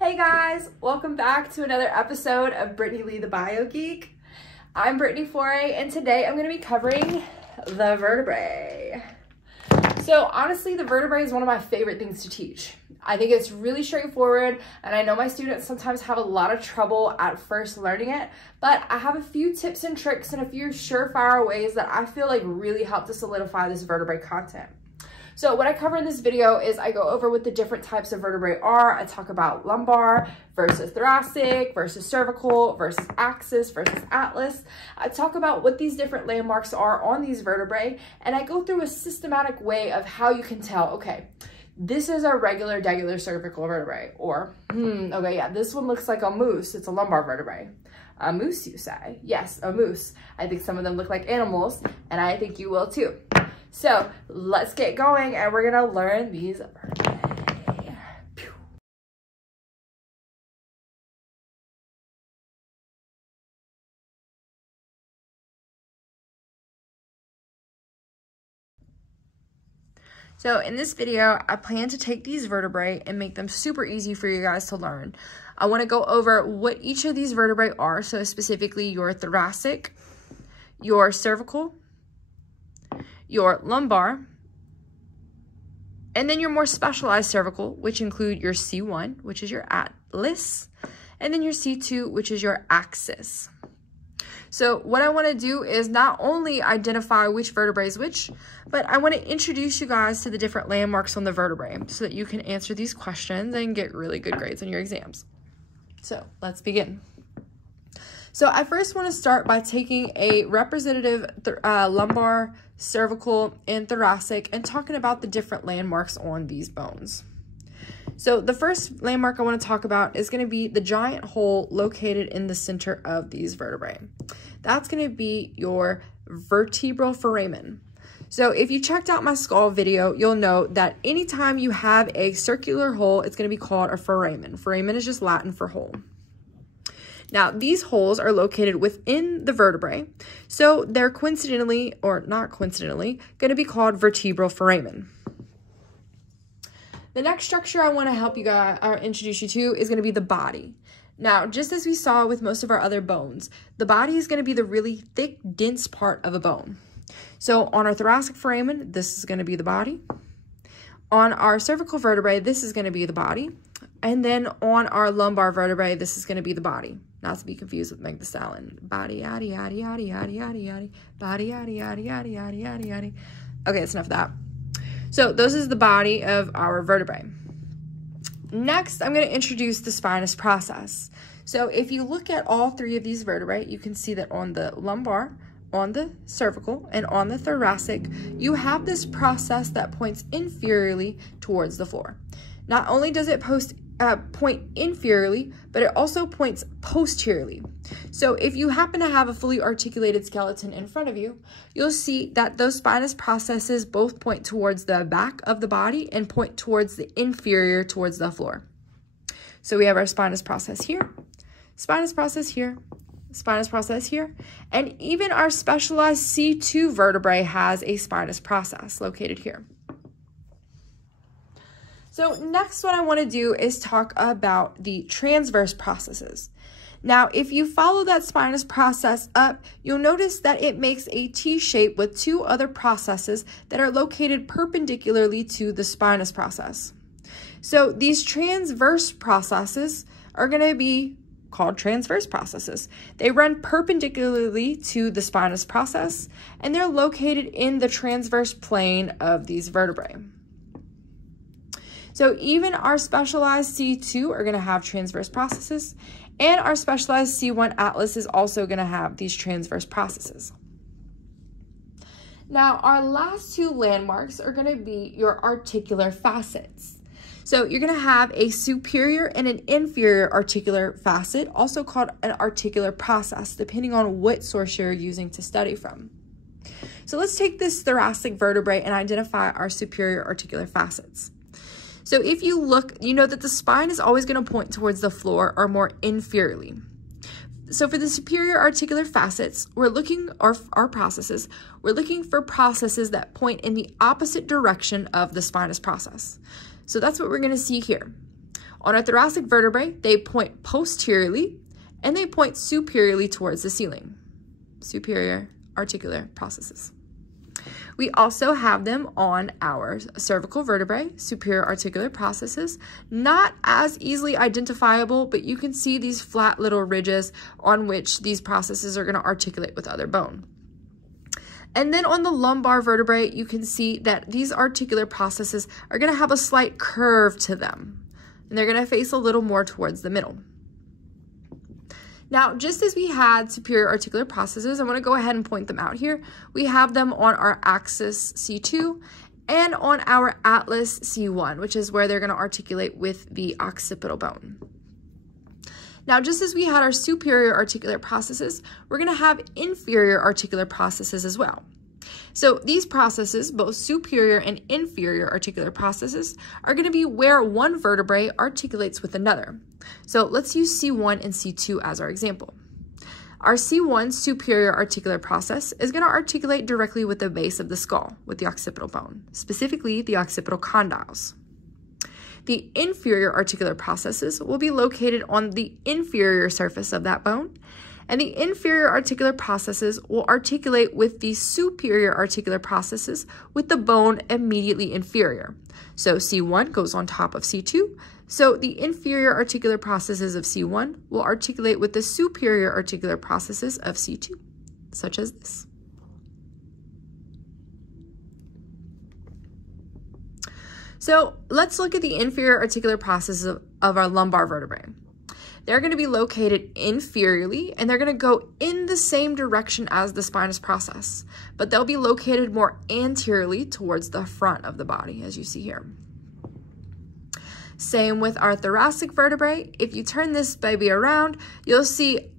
Hey guys, welcome back to another episode of Brittany Lee the Bio Geek. I'm Brittany Foray, and today I'm going to be covering the vertebrae. So honestly, the vertebrae is one of my favorite things to teach. I think it's really straightforward, and I know my students sometimes have a lot of trouble at first learning it, but I have a few tips and tricks and a few surefire ways that I feel like really help to solidify this vertebrae content. So what I cover in this video is I go over what the different types of vertebrae are. I talk about lumbar versus thoracic versus cervical versus axis versus atlas. I talk about what these different landmarks are on these vertebrae, and I go through a systematic way of how you can tell, okay, this is a regular degular cervical vertebrae, or, okay, yeah, this one looks like a moose. It's a lumbar vertebrae. A moose, you say? Yes, a moose. I think some of them look like animals, and I think you will too. So let's get going, and we're gonna learn these vertebrae. Pew. So in this video, I plan to take these vertebrae and make them super easy for you guys to learn. I want to go over what each of these vertebrae are, so specifically your thoracic, your cervical, your lumbar, and then your more specialized cervical, which include your C1, which is your atlas, and then your C2, which is your axis. So what I want to do is not only identify which vertebrae is which, but I want to introduce you guys to the different landmarks on the vertebrae so that you can answer these questions and get really good grades on your exams. So let's begin. So I first want to start by taking a representative lumbar, cervical, and thoracic and talking about the different landmarks on these bones. So the first landmark I want to talk about is going to be the giant hole located in the center of these vertebrae. That's going to be your vertebral foramen. So if you checked out my skull video, you'll know that anytime you have a circular hole, it's going to be called a foramen. Foramen is just Latin for hole. Now, these holes are located within the vertebrae, so they're coincidentally, or not coincidentally, going to be called vertebral foramen. The next structure I want to help you guys, or introduce you to, is going to be the body. Now, just as we saw with most of our other bones, the body is going to be the really thick, dense part of a bone. So on our thoracic foramen, this is going to be the body. On our cervical vertebrae, this is going to be the body. And then on our lumbar vertebrae, this is going to be the body. Not to be confused with Meg the Stallion. Body, yaddy, yaddy, yaddy, yaddy, yaddy, yaddy. Body, yaddy, yaddy, yaddy, yaddy, yaddy, yaddy. Okay, that's enough of that. So this is the body of our vertebrae. Next, I'm going to introduce the spinous process. So if you look at all three of these vertebrae, you can see that on the lumbar, on the cervical, and on the thoracic, you have this process that points inferiorly towards the floor. Not only does it point inferiorly, but it also points posteriorly. So if you happen to have a fully articulated skeleton in front of you, you'll see that those spinous processes both point towards the back of the body and point towards the inferior towards the floor. So we have our spinous process here, spinous process here, spinous process here, and even our specialized C2 vertebrae has a spinous process located here. So next what I want to do is talk about the transverse processes. Now, if you follow that spinous process up, you'll notice that it makes a T shape with two other processes that are located perpendicularly to the spinous process. So these transverse processes are going to be called transverse processes. They run perpendicularly to the spinous process, and they're located in the transverse plane of these vertebrae. So even our specialized C2 are going to have transverse processes, and our specialized C1 atlas is also going to have these transverse processes. Now, our last two landmarks are going to be your articular facets. So you're going to have a superior and an inferior articular facet, also called an articular process, depending on what source you're using to study from. So let's take this thoracic vertebrae and identify our superior articular facets. So if you look, you know that the spine is always going to point towards the floor or more inferiorly. So for the superior articular facets, we're looking, or our processes, we're looking for processes that point in the opposite direction of the spinous process. So that's what we're going to see here. On our thoracic vertebrae, they point posteriorly and they point superiorly towards the ceiling. Superior articular processes. We also have them on our cervical vertebrae, superior articular processes, not as easily identifiable, but you can see these flat little ridges on which these processes are going to articulate with other bone. And then on the lumbar vertebrae, you can see that these articular processes are going to have a slight curve to them, and they're going to face a little more towards the middle. Now, just as we had superior articular processes, I want to go ahead and point them out here. We have them on our axis C2 and on our atlas C1, which is where they're going to articulate with the occipital bone. Now, just as we had our superior articular processes, we're going to have inferior articular processes as well. So these processes, both superior and inferior articular processes, are going to be where one vertebrae articulates with another. So let's use C1 and C2 as our example. Our C1 superior articular process is going to articulate directly with the base of the skull, with the occipital bone, specifically the occipital condyles. The inferior articular processes will be located on the inferior surface of that bone, and the inferior articular processes will articulate with the superior articular processes with the bone immediately inferior. So C1 goes on top of C2, so the inferior articular processes of C1 will articulate with the superior articular processes of C2, such as this. So let's look at the inferior articular processes of our lumbar vertebrae. They're going to be located inferiorly, and they're going to go in the same direction as the spinous process, but they'll be located more anteriorly towards the front of the body, as you see here. Same with our thoracic vertebrae. If you turn this baby around, you'll see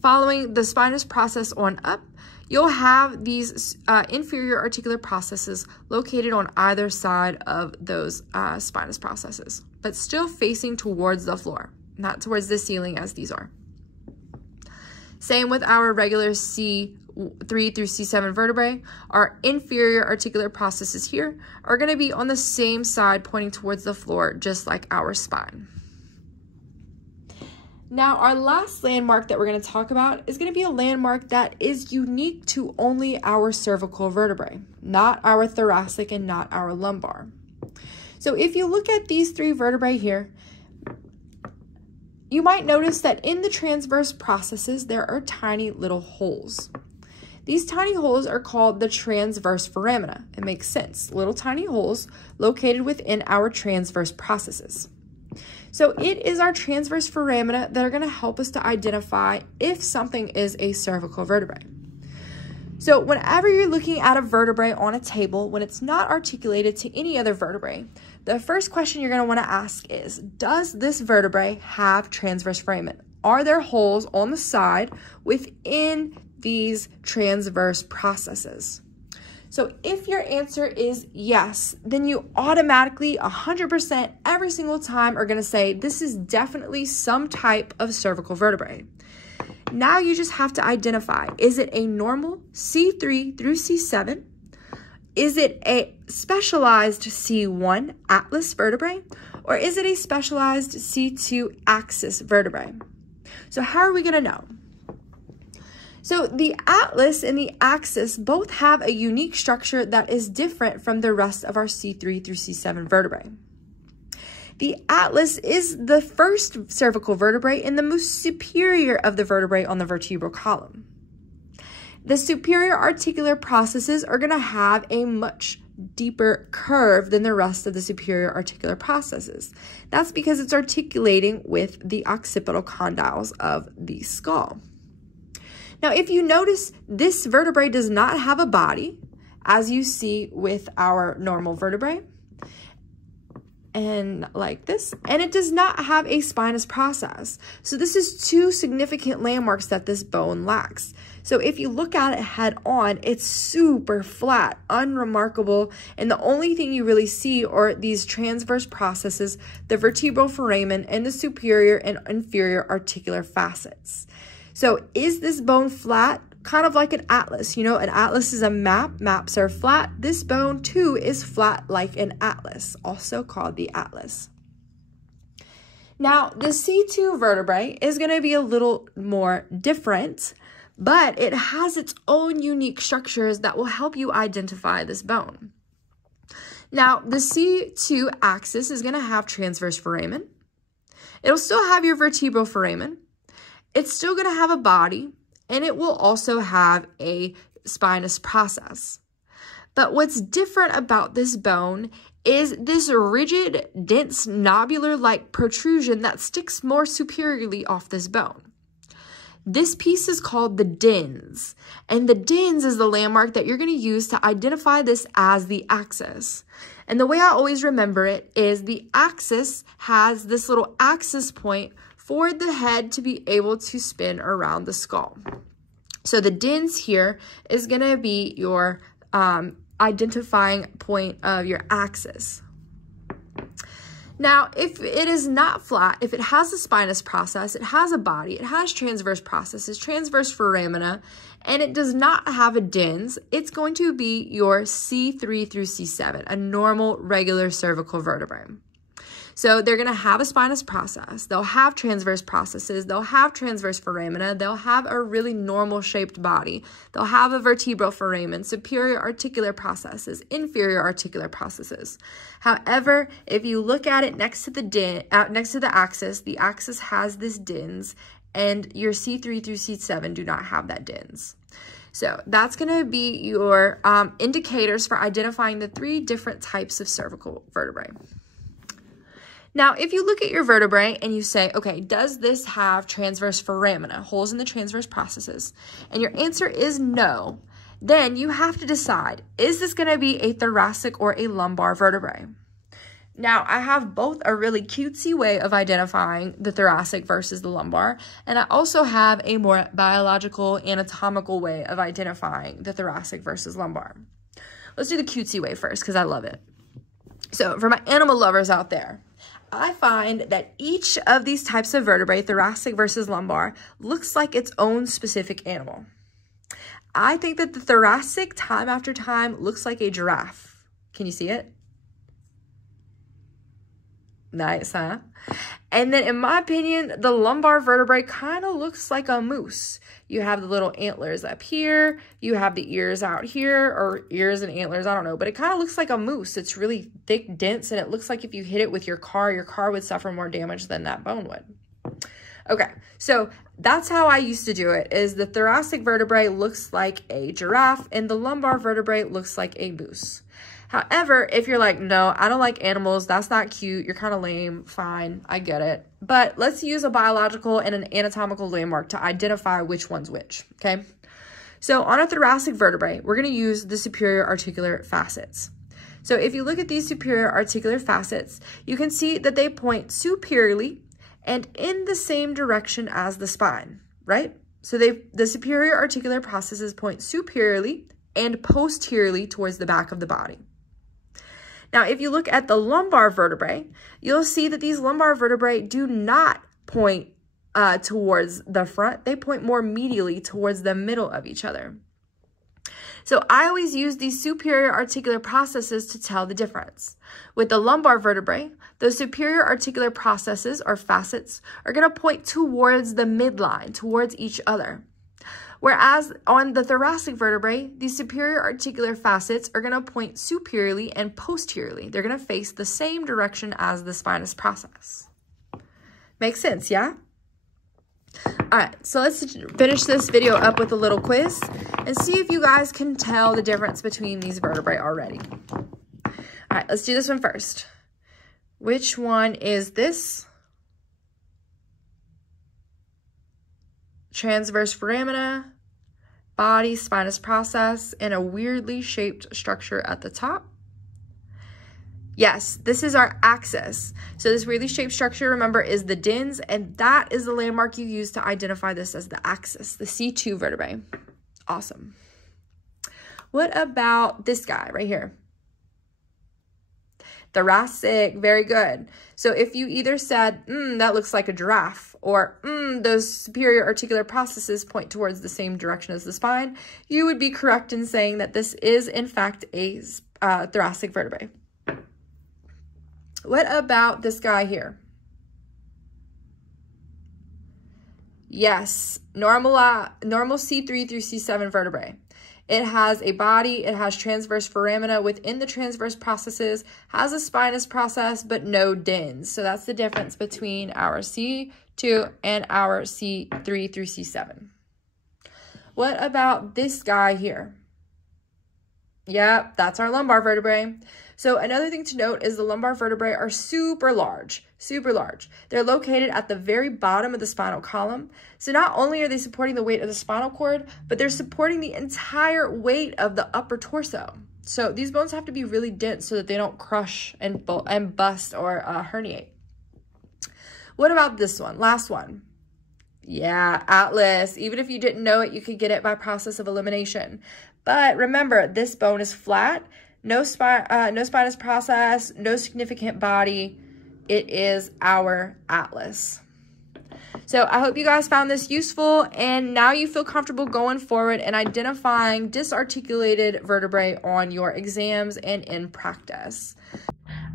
following the spinous process on up, you'll have these inferior articular processes located on either side of those spinous processes, but still facing towards the floor, not towards the ceiling as these are. Same with our regular C3 through C7 vertebrae. Our inferior articular processes here are going to be on the same side pointing towards the floor, just like our spine. Now, our last landmark that we're going to talk about is going to be a landmark that is unique to only our cervical vertebrae, not our thoracic and not our lumbar. So if you look at these three vertebrae here, you might notice that in the transverse processes, there are tiny little holes. These tiny holes are called the transverse foramina. It makes sense. Little tiny holes located within our transverse processes. So it is our transverse foramina that are going to help us to identify if something is a cervical vertebrae. So whenever you're looking at a vertebrae on a table, when it's not articulated to any other vertebrae, the first question you're going to want to ask is, does this vertebrae have transverse foramen? Are there holes on the side within these transverse processes? So if your answer is yes, then you automatically 100% every single time are going to say this is definitely some type of cervical vertebrae. Now you just have to identify, is it a normal C3 through C7? Is it a specialized C1 atlas vertebrae? Or is it a specialized C2 axis vertebrae? So how are we going to know? So the atlas and the axis both have a unique structure that is different from the rest of our C3 through C7 vertebrae. The atlas is the first cervical vertebrae and the most superior of the vertebrae on the vertebral column. The superior articular processes are going to have a much deeper curve than the rest of the superior articular processes. That's because it's articulating with the occipital condyles of the skull. Now, if you notice, this vertebrae does not have a body, as you see with our normal vertebrae, and like this, and it does not have a spinous process. So this is two significant landmarks that this bone lacks. So if you look at it head on, it's super flat, unremarkable, and the only thing you really see are these transverse processes, the vertebral foramen, and the superior and inferior articular facets. So is this bone flat? Kind of like an atlas. You know, an atlas is a map. Maps are flat. This bone too is flat like an atlas, also called the atlas. Now, the C2 vertebrae is going to be a little more different, but it has its own unique structures that will help you identify this bone. Now, the C2 axis is going to have transverse foramen. It'll still have your vertebral foramen. It's still going to have a body, and it will also have a spinous process. But what's different about this bone is this rigid, dense, nobular-like protrusion that sticks more superiorly off this bone. This piece is called the dens, and the dens is the landmark that you're going to use to identify this as the axis. And the way I always remember it is the axis has this little axis point for the head to be able to spin around the skull. So the dens here is going to be your identifying point of your axis. Now, if it is not flat, if it has a spinous process, it has a body, it has transverse processes, transverse foramina, and it does not have a dens, it's going to be your C3 through C7, a normal, regular cervical vertebrae. So they're going to have a spinous process, they'll have transverse processes, they'll have transverse foramina, they'll have a really normal shaped body, they'll have a vertebral foramen, superior articular processes, inferior articular processes. However, if you look at it next to the axis has this dens, and your C3 through C7 do not have that dens. So that's going to be your indicators for identifying the 3 different types of cervical vertebrae. Now, if you look at your vertebrae and you say, okay, does this have transverse foramina, holes in the transverse processes? And your answer is no. Then you have to decide, is this going to be a thoracic or a lumbar vertebrae? Now, I have both a really cutesy way of identifying the thoracic versus the lumbar, and I also have a more biological, anatomical way of identifying the thoracic versus lumbar. Let's do the cutesy way first because I love it. So for my animal lovers out there, I find that each of these types of vertebrae, thoracic versus lumbar, looks like its own specific animal. I think that the thoracic, time after time, looks like a giraffe. Can you see it? Nice, huh? And then in my opinion, the lumbar vertebrae kind of looks like a moose. You have the little antlers up here. You have the ears out here, or ears and antlers, I don't know. But it kind of looks like a moose. It's really thick, dense, and it looks like if you hit it with your car would suffer more damage than that bone would. Okay, so that's how I used to do it, is the thoracic vertebrae looks like a giraffe, and the lumbar vertebrae looks like a moose. However, if you're like, no, I don't like animals, that's not cute, you're kind of lame, fine, I get it. But let's use a biological and an anatomical landmark to identify which one's which, okay? So on a thoracic vertebrae, we're going to use the superior articular facets. So if you look at these superior articular facets, you can see that they point superiorly and in the same direction as the spine, right? So the superior articular processes point superiorly and posteriorly towards the back of the body. Now, if you look at the lumbar vertebrae, you'll see that these lumbar vertebrae do not point towards the front. They point more medially towards the middle of each other. So I always use these superior articular processes to tell the difference. With the lumbar vertebrae, those superior articular processes or facets are going to point towards the midline, towards each other. Whereas on the thoracic vertebrae, these superior articular facets are going to point superiorly and posteriorly. They're going to face the same direction as the spinous process. Makes sense, yeah? All right, so let's finish this video up with a little quiz and see if you guys can tell the difference between these vertebrae already. All right, let's do this one first. Which one is this? Transverse foramina, body, spinous process, and a weirdly shaped structure at the top. Yes, this is our axis. So this weirdly shaped structure, remember, is the dens, and that is the landmark you use to identify this as the axis, the C2 vertebrae. Awesome. What about this guy right here? Thoracic, very good. So if you either said, that looks like a giraffe, or those superior articular processes point towards the same direction as the spine, you would be correct in saying that this is, in fact, a thoracic vertebrae. What about this guy here? Yes, normal C3 through C7 vertebrae. It has a body, it has transverse foramina within the transverse processes, has a spinous process, but no dens. So that's the difference between our C2 and our C3 through C7. What about this guy here? Yep, that's our lumbar vertebrae. So another thing to note is the lumbar vertebrae are super large, super large. They're located at the very bottom of the spinal column. So not only are they supporting the weight of the spinal cord, but they're supporting the entire weight of the upper torso. So these bones have to be really dense so that they don't crush and bust or herniate. What about this one? Last one. Yeah, atlas. Even if you didn't know it, you could get it by process of elimination. But remember, this bone is flat, no spinous process, no significant body. It is our atlas. So I hope you guys found this useful, and now you feel comfortable going forward and identifying disarticulated vertebrae on your exams and in practice.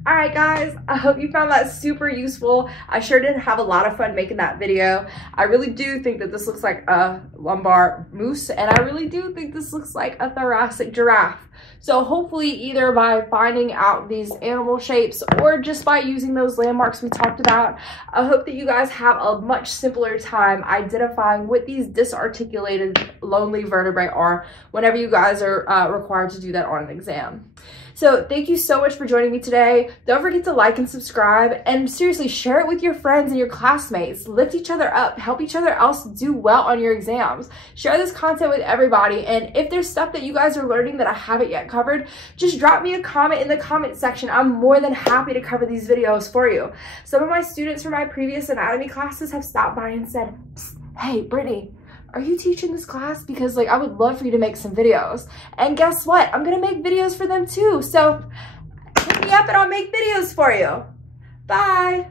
All right, guys, I hope you found that super useful. I sure did have a lot of fun making that video. I really do think that this looks like a lumbar moose, and I really do think this looks like a thoracic giraffe. So hopefully either by finding out these animal shapes or just by using those landmarks we talked about, I hope that you guys have a much simpler time identifying what these disarticulated lonely vertebrae are whenever you guys are required to do that on an exam. So thank you so much for joining me today. Don't forget to like and subscribe, and seriously share it with your friends and your classmates. Lift each other up, help each other else do well on your exams. Share this content with everybody, and if there's stuff that you guys are learning that I haven't yet covered, just drop me a comment in the comment section. I'm more than happy to cover these videos for you. Some of my students from my previous anatomy classes have stopped by and said, "Hey, Brittany, are you teaching this class? Because I would love for you to make some videos." And guess what? I'm gonna make videos for them too. So hit me up and I'll make videos for you. Bye.